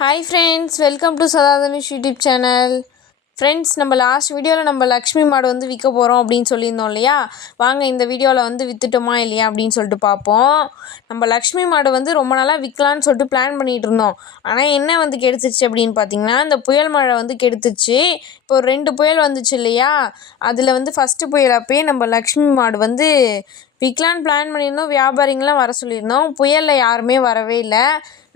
Hi friends, welcome to Sadhadhanush YouTube channel. Friends, நம்ம last வீடியோவில் நம்ம லக்ஷ்மி மாடு வந்து விற்க போகிறோம் அப்படின்னு சொல்லியிருந்தோம் இல்லையா? வாங்க இந்த வீடியோவில் வந்து விற்றுட்டோமா இல்லையா அப்படின்னு சொல்லிட்டு பார்ப்போம். நம்ம லக்ஷ்மி மாடு வந்து ரொம்ப நாளாக விற்கலான்னு சொல்லிட்டு பிளான் பண்ணிகிட்டு இருந்தோம். ஆனால் என்ன வந்து கெடுத்துச்சு அப்படின்னு பார்த்தீங்கன்னா, இந்த புயல் மழை வந்து கெடுத்துச்சு. இப்போ 2 புயல் வந்துச்சு இல்லையா? அதில் வந்து ஃபஸ்ட்டு புயல் அப்போயே நம்ம லக்ஷ்மி மாடு வந்து விற்கலான்னு பிளான் பண்ணியிருந்தோம். வியாபாரிங்களாம் வர சொல்லியிருந்தோம். புயலில் யாருமே வரவே இல்லை.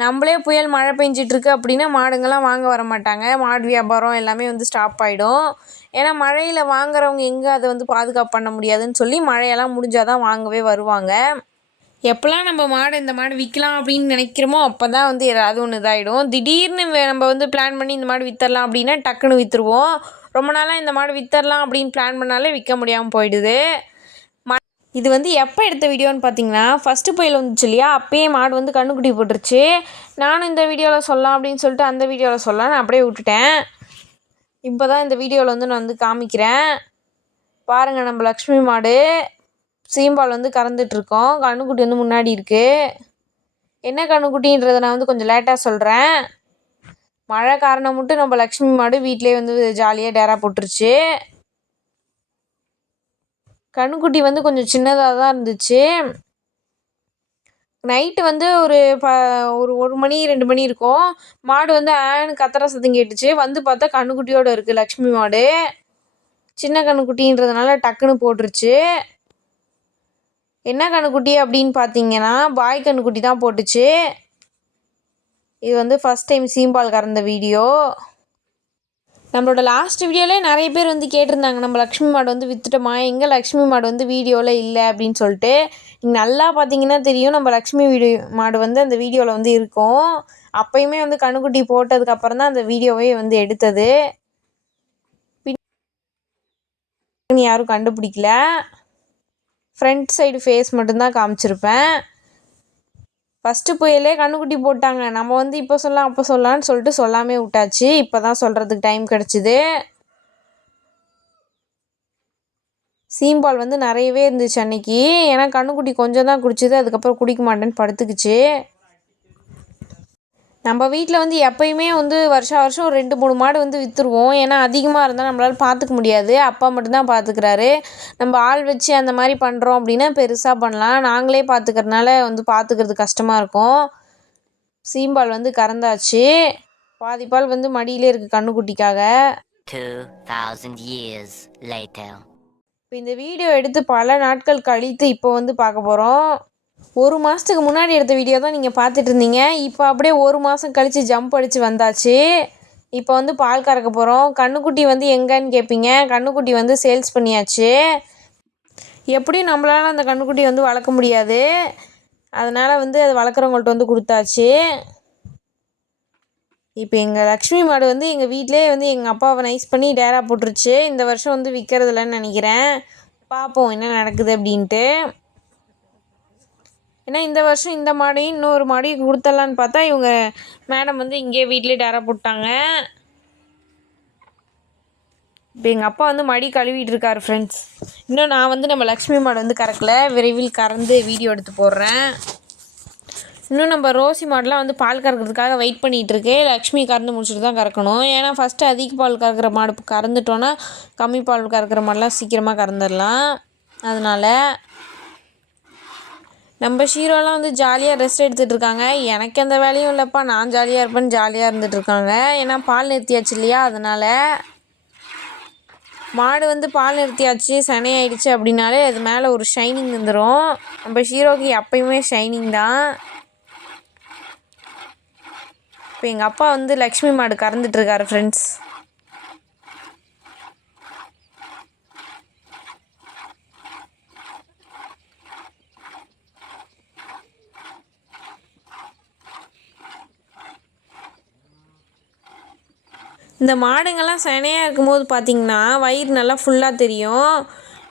நம்மளே புயல் மழை பெஞ்சிட்ருக்கு அப்படின்னா மாடுங்கள்லாம் வாங்க வர மாட்டாங்க. மாடு வியாபாரம் எல்லாமே வந்து ஸ்டாப் ஆகிடும். ஏன்னா மழையில் வாங்குறவங்க எங்கே அதை வந்து பாதுகாப்பு பண்ண முடியாதுன்னு சொல்லி மழையெல்லாம் முடிஞ்சால் தான் வாங்கவே வருவாங்க. எப்போல்லாம் நம்ம மாடு இந்த மாடு விற்கலாம் அப்படின்னு நினைக்கிறோமோ அப்போ தான் வந்து ஏதாவது ஒன்று இதாகிடும். திடீர்னு நம்ம வந்து பிளான் பண்ணி இந்த மாடு விற்றுடலாம் அப்படின்னா டக்குன்னு விற்றுருவோம். ரொம்ப நாளாக இந்த மாடு விற்றுடலாம் அப்படின்னு பிளான் பண்ணாலே விற்க முடியாமல் போயிடுது. இது வந்து எப்போ எடுத்த வீடியோன்னு பார்த்தீங்கன்னா, ஃபஸ்ட்டு புயல் வந்துச்சு இல்லையா? அப்போயே மாடு வந்து கன்றுக்குட்டி போட்டுருச்சு. நானும் இந்த வீடியோவில் சொல்லலாம் அப்படின்னு சொல்லிட்டு அந்த வீடியோவில் சொல்லலாம் நான் அப்படியே விட்டுட்டேன். இப்போ தான் இந்த வீடியோவில் வந்து நான் வந்து காமிக்கிறேன். பாருங்கள், நம்ம லக்ஷ்மி மாடு சீம்பால் வந்து கறந்துட்டுருக்கோம். கன்றுக்குட்டி வந்து முன்னாடி இருக்குது. என்ன கன்றுக்குட்டின்றதை நான் வந்து கொஞ்சம் லேட்டாக சொல்கிறேன். மழை காரணம் மட்டும் நம்ம லக்ஷ்மி மாடு வீட்டிலே வந்து ஜாலியாக டேரா போட்டுருச்சு. கன்றுக்குட்டி வந்து கொஞ்சம் சின்னதாக தான் இருந்துச்சு. நைட்டு வந்து ஒரு 1 மணி 2 மணி இருக்கும். மாடு வந்து ஆன்னு கத்துற சத்தம் கேட்டுச்சு. வந்து பார்த்தா கன்றுக்குட்டியோடு இருக்குது லக்ஷ்மி மாடு. சின்ன கன்றுக்குட்டின்றதுனால டக்குன்னு போட்டுருச்சு. என்ன கன்றுக்குட்டி அப்படின்னு பார்த்தீங்கன்னா, பாய் கன்றுக்குட்டி தான் போட்டுச்சு. இது வந்து ஃபஸ்ட் டைம் சீம்பால் கறந்த வீடியோ. நம்மளோட லாஸ்ட் வீடியோவிலே நிறைய பேர் வந்து கேட்டிருந்தாங்க, நம்ம லக்ஷ்மி மாடு வந்து விற்றுட்டோமா, எங்கே லக்ஷ்மி மாடு வந்து வீடியோவில் இல்லை அப்படின்னு சொல்லிட்டு. நீங்கள் நல்லா பார்த்தீங்கன்னா தெரியும், நம்ம லக்ஷ்மி மாடு வந்து அந்த வீடியோவில் வந்து இருக்கும். அப்போயுமே வந்து கன்றுக்குட்டி போட்டதுக்கப்புறம் தான் அந்த வீடியோவே வந்து எடுத்தது. யாரும் கண்டுபிடிக்கல. ஃப்ரண்ட் சைடு ஃபேஸ் மட்டும்தான் காமிச்சிருப்பேன். ஃபஸ்ட்டு புயலே கன்றுக்குட்டி போட்டாங்க. நம்ம வந்து இப்போ சொல்லலாம் அப்போ சொல்லலான்னு சொல்லிட்டு சொல்லாமே விட்டாச்சு. இப்போ தான் சொல்கிறதுக்கு டைம் கிடச்சிது. சீம்பால் வந்து நிறையவே இருந்துச்சு அன்றைக்கி. ஏன்னா கன்றுக்குட்டி கொஞ்சம் தான் குடிச்சிது. அதுக்கப்புறம் குடிக்க மாட்டேன்னு படுத்துக்குச்சு. நம்ம வீட்டில் வந்து எப்போயுமே வந்து வருஷம் 2-3 மாடு வந்து விற்றுருவோம். ஏன்னா அதிகமாக இருந்தால் நம்மளால் பார்த்துக்க முடியாது. அப்பா மட்டும்தான் பார்த்துக்கிறாரு. நம்ம ஆள் வச்சு அந்த மாதிரி பண்ணுறோம் அப்படின்னா பெருசாக பண்ணலாம். நாங்களே பார்த்துக்கிறதுனால வந்து பார்த்துக்கிறது கஷ்டமாக இருக்கும். சீம்பால் வந்து கறந்தாச்சு. பாதி பால் வந்து மடியிலே இருக்குது கன்றுக்குட்டிக்காக. 2000 years later. இப்போ இந்த வீடியோ எடுத்து பல நாட்கள் கழித்து இப்போ வந்து பார்க்க போகிறோம். 1 மாதத்துக்கு முன்னாடி எடுத்த வீடியோ தான் நீங்கள் பார்த்துட்டு இருந்தீங்க. இப்போ அப்படியே 1 மாதம் கழித்து ஜம்ப் அடித்து வந்தாச்சு. இப்போ வந்து பால் கறக்க போகிறோம். கன்றுக்குட்டி வந்து எங்கேன்னு கேட்பீங்க. கன்றுக்குட்டி வந்து சேல்ஸ் பண்ணியாச்சு. எப்படியும் நம்மளால் அந்த கன்றுக்குட்டி வந்து வளர்க்க முடியாது. அதனால் வந்து அது வளர்க்குறவங்கள்ட்ட வந்து கொடுத்தாச்சு. இப்போ எங்கள் லக்ஷ்மி மாடு வந்து எங்கள் வீட்டிலே வந்து எங்கள் அப்பாவை நைஸ் பண்ணி டேரா போட்டுருச்சு. இந்த வருஷம் வந்து விற்கிறதில்லன்னு நினைக்கிறேன். பார்ப்போம் என்ன நடக்குது அப்படின்ட்டு. ஏன்னா இந்த வருஷம் இந்த மாடையும் இன்னொரு மாடையும் கொடுத்துடலான்னு பார்த்தா இவங்க மேடம் வந்து இங்கேயே வீட்டிலே டேரா போட்டாங்க. இப்போ எங்கள் அப்பா வந்து மடி கழுவிட்டு இருக்காரு ஃப்ரெண்ட்ஸ். இன்னும் நான் வந்து நம்ம லக்ஷ்மி மாடு வந்து கறக்கலை. விரைவில் கறந்து வீடியோ எடுத்து போடுறேன். இன்னும் நம்ம ரோசி மாடெலாம் வந்து பால் கறக்கிறதுக்காக வெயிட் பண்ணிகிட்ருக்கு. லக்ஷ்மி கறந்து முடிச்சுட்டு தான் கறக்கணும். ஏன்னா ஃபஸ்ட்டு அதிக பால் கறக்கிற மாடு கறந்துட்டோன்னா கம்மி பால் கறக்கிற மாடெலாம் சீக்கிரமாக கறந்துடலாம். அதனால் நம்ம ஷீரோலாம் வந்து ஜாலியாக ரெஸ்ட் எடுத்துகிட்டு இருக்காங்க. எனக்கு எந்த வேலையும் இல்லைப்பா, நான் ஜாலியாக இருப்பேன்னு ஜாலியாக இருந்துகிட்ருக்காங்க. ஏன்னா பால் நிறுத்தியாச்சு இல்லையா? அதனால் மாடு வந்து பால் நிறுத்தியாச்சு சனையாயிடுச்சு அப்படின்னாலே அது மேலே ஒரு ஷைனிங் வந்துடும். நம்ம ஷீரோக்கு எப்பயுமே ஷைனிங் தான். இப்போ எங்கள் அப்பா வந்து லக்ஷ்மி மாடு கறந்துட்டுருக்காரு ஃப்ரெண்ட்ஸ். இந்த மாடுங்கள்லாம் சினையாக இருக்கும்போது பார்த்திங்கன்னா வயிறு நல்லா ஃபுல்லாக தெரியும்.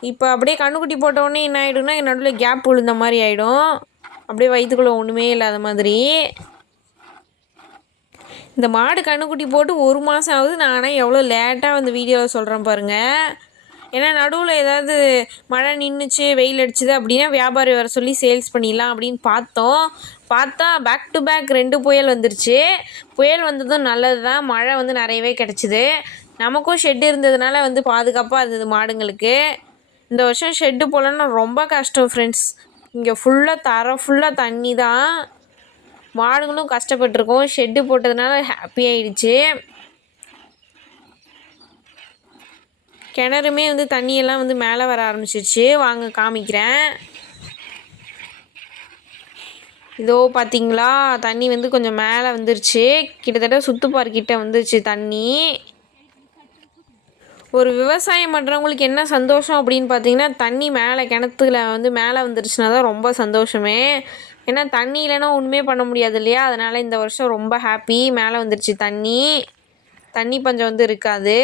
இப்போ அப்படியே கன்றுக்குட்டி போட்டோடனே என்ன ஆகிடும்னா நடுவில் கேப் விழுந்த மாதிரி ஆகிடும். அப்படியே வயிற்றுக்குள்ளே ஒன்றுமே இல்லாத மாதிரி. இந்த மாடு கன்றுக்குட்டி போட்டு 1 மாதம் ஆகுது. நான் ஆனால் எவ்வளோ லேட்டாக வந்து வீடியோவில் சொல்கிறேன் பாருங்கள். ஏன்னா நடுவில் ஏதாவது மழை நின்றுச்சு வெயில் அடிச்சுது அப்படின்னா வியாபாரி வர சொல்லி சேல்ஸ் பண்ணிடலாம் அப்படின்னு பார்த்தோம். பார்த்தா பேக் டு பேக் 2 புயல் வந்துருச்சு. புயல் வந்ததும் நல்லது தான், மழை வந்து நிறையவே கிடச்சிது. நமக்கும் ஷெட்டு இருந்ததுனால வந்து பாதுகாப்பாக இருந்தது மாடுங்களுக்கு. இந்த வருஷம் ஷெட்டு போடலன்னா ரொம்ப கஷ்டம் ஃப்ரெண்ட்ஸ். இங்கே ஃபுல்லாக ஃபுல்லாக தண்ணி தான். மாடுங்களும் கஷ்டப்பட்டுருக்கோம். ஷெட்டு போட்டதுனால ஹாப்பி ஆயிடுச்சு. கிணறுமே வந்து தண்ணியெல்லாம் வந்து மேலே வர ஆரம்பிச்சிருச்சு. வாங்க காமிக்கிறேன். இதோ பார்த்தீங்களா, தண்ணி வந்து கொஞ்சம் மேலே வந்துருச்சு. கிட்டத்தட்ட சுத்துப்பார்க்கிட்ட வந்துருச்சு தண்ணி. ஒரு விவசாயம் பண்ணுறவங்களுக்கு என்ன சந்தோஷம் அப்படின்னு பார்த்தீங்கன்னா, தண்ணி மேலே கிணத்துல வந்து மேலே வந்துருச்சுன்னா தான் ரொம்ப சந்தோஷமே. ஏன்னா தண்ணி இல்லைன்னா ஒன்றுமே பண்ண முடியாது இல்லையா? அதனால் இந்த வருஷம் ரொம்ப ஹாப்பி. மேலே வந்துருச்சு தண்ணி. தண்ணி பஞ்சம் வந்து இருக்காது.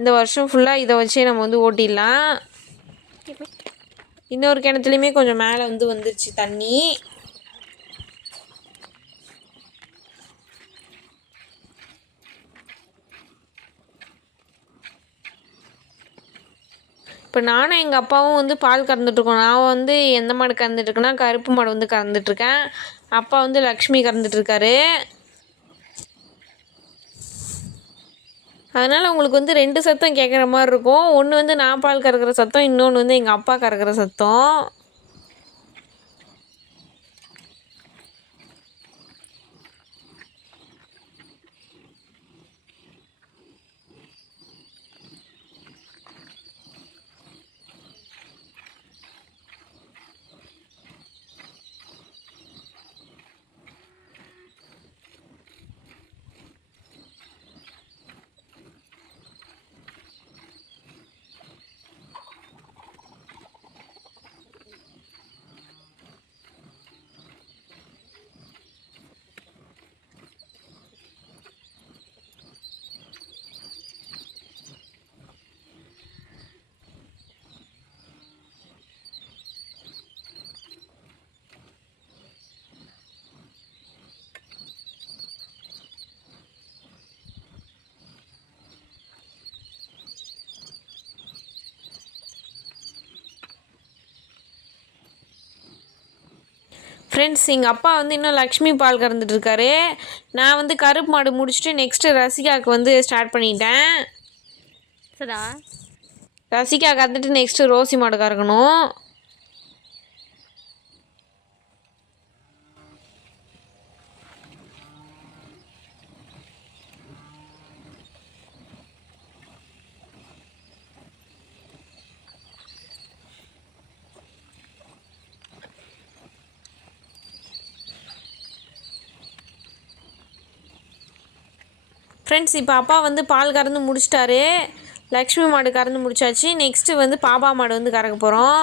இந்த வருஷம் ஃபுல்லாக இதை வச்சே நம்ம வந்து ஓட்டிடலாம். இன்னொரு கிணத்துலையுமே கொஞ்சம் மேலே வந்து வந்துருச்சு தண்ணி. இப்போ நானும் எங்கள் அப்பாவும் வந்து பால் கறந்துட்ருக்கோம். நான் வந்து எந்த மாடு கறந்துட்டுருக்கேன்னா, கருப்பு மாடு வந்து கறந்துட்டுருக்கேன். அப்பா வந்து லக்ஷ்மி கறந்துட்டுருக்காரு. அதனால் உங்களுக்கு வந்து 2 சத்தம் கேட்குற மாதிரி இருக்கும். ஒன்று வந்து நான் பால் கறக்கிற சத்தம், இன்னொன்று வந்து எங்கள் அப்பா கறக்கிற சத்தம். ஃப்ரெண்ட்ஸ், எங்கள் அப்பா வந்து இன்னும் லக்ஷ்மி பால் கறந்துட்டுருக்காரு. நான் வந்து கருப்பு மாடு முடிச்சுட்டு நெக்ஸ்ட்டு ரசிகாவுக்கு வந்து ஸ்டார்ட் பண்ணிட்டேன். ரசிகா கறந்துட்டு நெக்ஸ்ட்டு ரோசி மாடு கறக்கணும். ஃப்ரெண்ட்ஸ், இப்போ அப்பா வந்து பால் கறந்து முடிச்சிட்டாரு. லக்ஷ்மி மாடு கறந்து முடிச்சாச்சு. நெக்ஸ்ட்டு வந்து பாபா மாடு வந்து கறக்க போகிறோம்.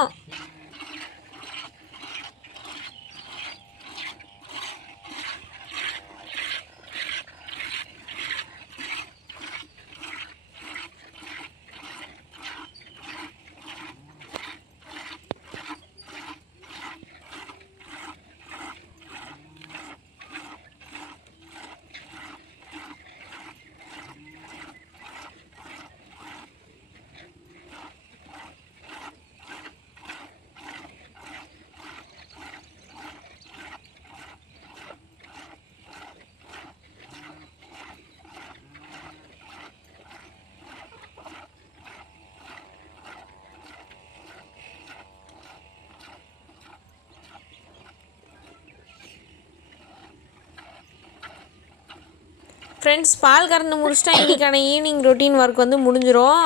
ஃப்ரெண்ட்ஸ், பால் கறந்து முடிச்சிட்டா இன்றைக்கான ஈவினிங் ரொட்டீன் ஒர்க் வந்து முடிஞ்சிடும்.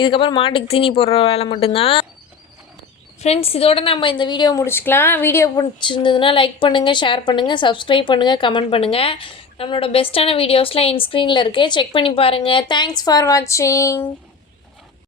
இதுக்கப்புறம் மாட்டுக்கு தீனி போடுற வேலை மட்டும்தான். ஃப்ரெண்ட்ஸ், இதோடு நம்ம இந்த வீடியோ முடிச்சுக்கலாம். வீடியோ பிடிச்சிருந்ததுன்னா லைக் பண்ணுங்கள், ஷேர் பண்ணுங்கள், சப்ஸ்கிரைப் பண்ணுங்கள், கமெண்ட் பண்ணுங்கள். நம்மளோட பெஸ்ட்டான வீடியோஸ்லாம் என் ஸ்க்ரீனில் இருக்குது, செக் பண்ணி பாருங்கள். தேங்க்ஸ் ஃபார் வாட்சிங்.